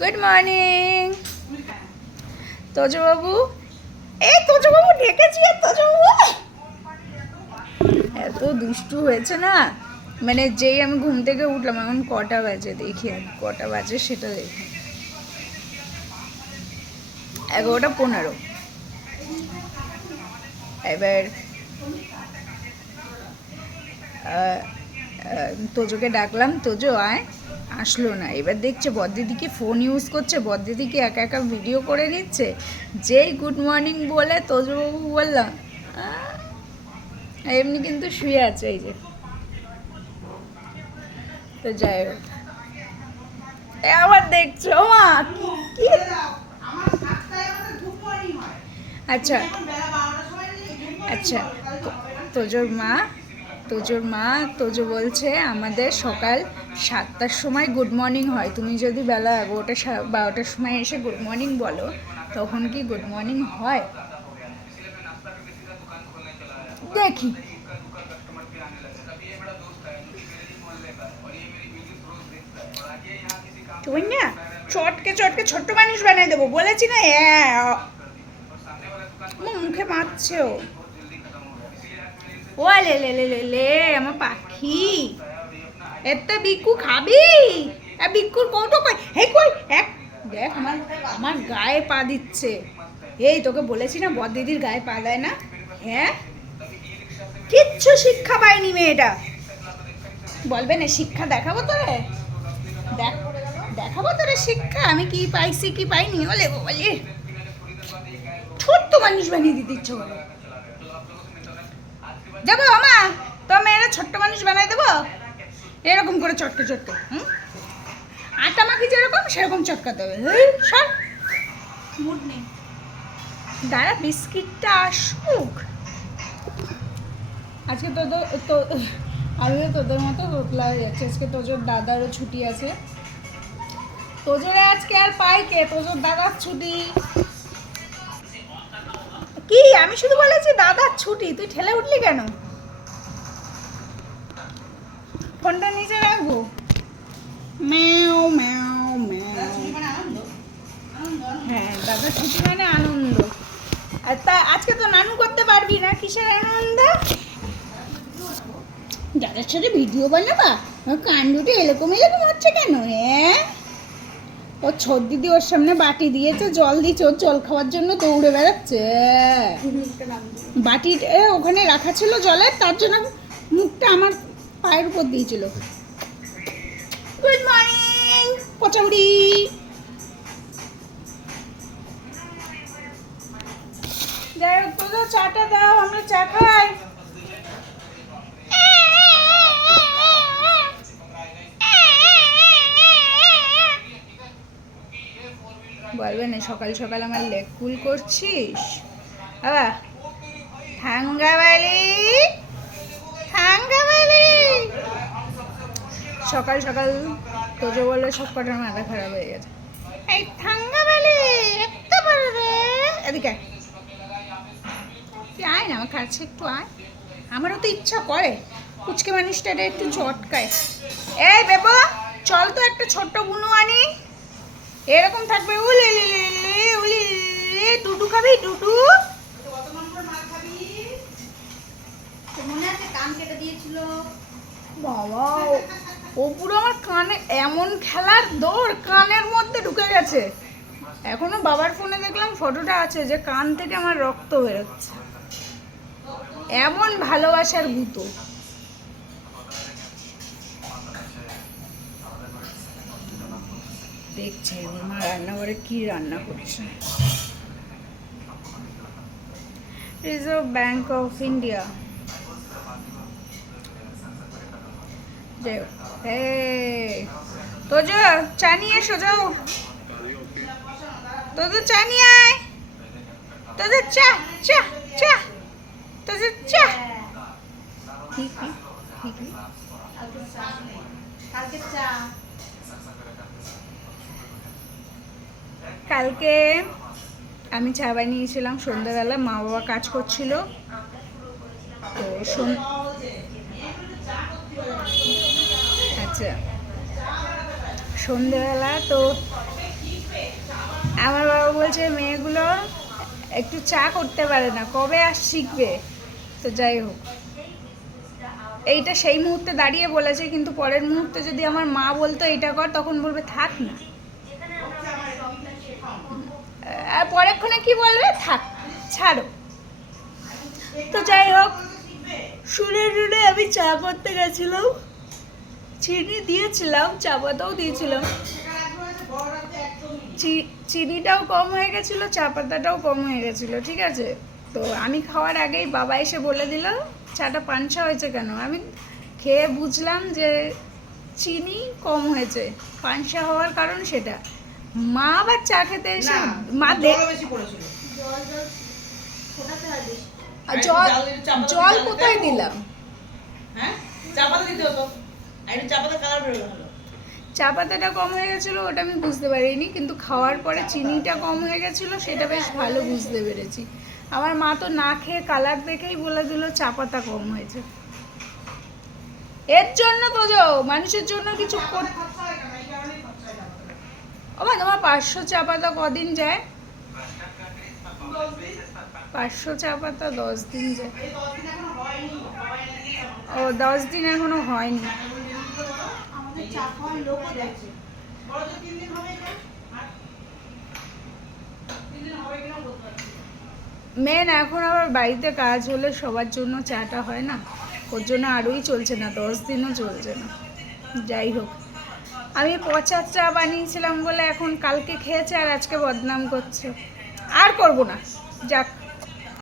Good morning তোজবাবু। এই তোজবাবু ডেকেছি, আর তোজবাবু এত দুষ্টু হয়েছে না, মানে যেই আমি ঘুম থেকে উঠলাম, এখন কটা বাজে দেখি, আমি কটা বাজে সেটা দেখি, 11:15। এবার তোজোকে ডাকলাম, তোজো আয়, আসলো না। এবার দেখছে বড়দিদিকে ফোন ইউজ করছে, বড়দিদিকে একা একা ভিডিও করে নিচ্ছে। যেই গুড মর্নিং বলে তোজোবাবু বললাম, এমনি কিন্তু শুয়ে আছে এই যে। তো যাই হোক, আবার দেখছো মা কি। আচ্ছা আচ্ছা, তোজোর মা তোজো বলছে আমাদের সকাল 7টার সময় গুড মর্নিং হয়, তুমি যদি বেলা 11টা 12টার সময় এসে গুড মর্নিং বলো, তখন কি গুড মর্নিং হয়? দেখি তুই না চটকে চটকে ছোট্ট মানুষ বানিয়ে দেবো বলেছি না। মুখে মারছে ও লে লে লে লে লে, আমার পাখি। এত বিক্কু খাবি? বিক্কুর কৌটো কই, হে কই, এক দেখ আমার আমার গায়ে পা দিচ্ছে। এই তোকে বলেছি না বড়দিদির গায়ে পা দেয় না। হ্যাঁ, কিচ্ছু শিক্ষা পায়নি মেয়েটা। বলবে না শিক্ষা দেখাবো তোরে, দেখাবো তোরে শিক্ষা আমি কি পাইছি কি পাইনি। বলে বলে ছোট্ট মানুষ বানিয়ে দিতে ইচ্ছে করে। যাবো আমা, তো মেয়েরা ছোট্ট মানুষ বানাই দেবো এরকম করে চটকে চটকে। আটা মাখি যেরকম সেরকম চটকাতে হবে। সব মুড নেই, দাঁড়া বিস্কিটটা আসুক। আজকে তো আজকে তোদের মতো রোটলা হয়ে যাচ্ছে। আজকে তোজোর দাদারও ছুটি আছে। তোজোরে আজকে আর পাই কে, তোজোর দাদার ছুটি। কি আমি শুধু বলেছি দাদার ছুটি, তুই ঠেলে উঠলি কেন? ফোনটা নিচে রাখবো। ম্যাও ম্যাও ম্যাও। হ্যাঁ, দাদার ছুটি মানে আনন্দ। আর তা আজকে তো নানু করতে পারবি না, কিসের আনন্দ? দাদার সাথে ভিডিও বানাবা, কাণ্ডটা এরকম এরকম হচ্ছে কেন? হ্যাঁ, ও ছোট দিদি ওর সামনে বাটি দিয়েছে, জল দিচ্ছে, ওর জল খাওয়ার জন্য দৌড়ে বেড়াচ্ছে। বাটি ওখানে রাখা ছিল জলের, তার জন্য মুখটা আমার পায়ের উপর দিয়েছিল। গুড মর্নিং পচাউড়ি। যাই হোক, তোদের চাটা দাও, আমরা চা খাই। বলবে না সকাল সকাল আমার লেগ পুল করছিস। বাবা থাঙ্গাবালি থাঙ্গাবালি, সকাল সকাল তোজো বলে সব কটার মাথা খারাপ হয়ে গেছে। এই থাঙ্গাবালি এত বড় রে, এদিকে তুই আয় না আমার কাছে একটু আয়। আমারও তো ইচ্ছা করে কুচকে মানুষটারে একটু চটকায়। এই বেবো চল তো একটা ছোট্ট বুনু আনি, এরকম থাকবে উলি উলি। ডুডু খাবি? ডুডু মনে আছে কান কেটে দিয়েছিল বাবা, ও পুরো আমার কানে এমন খেলার দৌড়, কানের মধ্যে ঢুকে গেছে। এখনো বাবার ফোনে দেখলাম ফটোটা আছে যে কান থেকে আমার রক্ত বেরোচ্ছে, এমন ভালোবাসার ভূত। দেখছে ওর মা রান্নাঘরে কি রান্না করছে। Reserve bank of India. Tojo চা নিয়ে এসো, যাও তোজো চা নিয়ে আয়। তোজো চা চা চা, তোজো চা। ঠিক ঠিক কালকে আমি চা বানিয়েছিলাম সন্ধ্যাবেলা, মা বাবা কাজ করছিল তো আচ্ছা সন্ধ্যেবেলা তো আমার বাবা বলছে মেয়েগুলো একটু চা করতে পারে না, কবে আর শিখবে। তো যাই হোক, এইটা সেই মুহূর্তে দাঁড়িয়ে বলেছে, কিন্তু পরের মুহূর্তে যদি আমার মা বলতো এইটা কর, তখন বলবে থাক না। আর পরেক্ষণে কি বলবে, থাক, ছাড়ো। তো যাই হোক, শুনে শুনে আমি চা করতে গেছিলাম, চিনি দিয়েছিলাম, চা পাতাও দিয়েছিলাম, চিনিটাও কম হয়ে গেছিলো, চা পাতাটাও কম হয়ে গেছিলো, ঠিক আছে। তো আমি খাওয়ার আগেই বাবা এসে বলে দিল চাটা পানসা হয়েছে কেন। আমি খেয়ে বুঝলাম যে চিনি কম হয়েছে, পানসা হওয়ার কারণ সেটা। মা আবার চা খেতে এসে মা জল জল কোথায় দিলাম, চা পাতাটা কম হয়ে গেছিলো, ওটা আমি বুঝতে পারিনি, কিন্তু খাওয়ার পরে চিনিটা কম হয়ে গেছিলো, সেটা বেশ ভালো বুঝতে পেরেছি। আমার মা তো না খেয়ে কালার দেখেই বলে দিল চা পাতা কম হয়েছে। এর জন্য বোঝো, মানুষের জন্য কিছু তোমার 500 চা পাতা কদিন যায়? 500 চা পাতা 10 দিন যায়। ও 10 দিন এখনো হয়নি। মেন এখন আবার বাড়িতে কাজ হলে সবার জন্য চাটা হয় না, ওর জন্য আরোই চলছে না, 10 দিনও চলছে না। যাই হোক, আমি পচা চা বানিয়েছিলাম বলে এখন কালকে খেয়েছে আর আজকে বদনাম করছে। আর করবো না, যাক।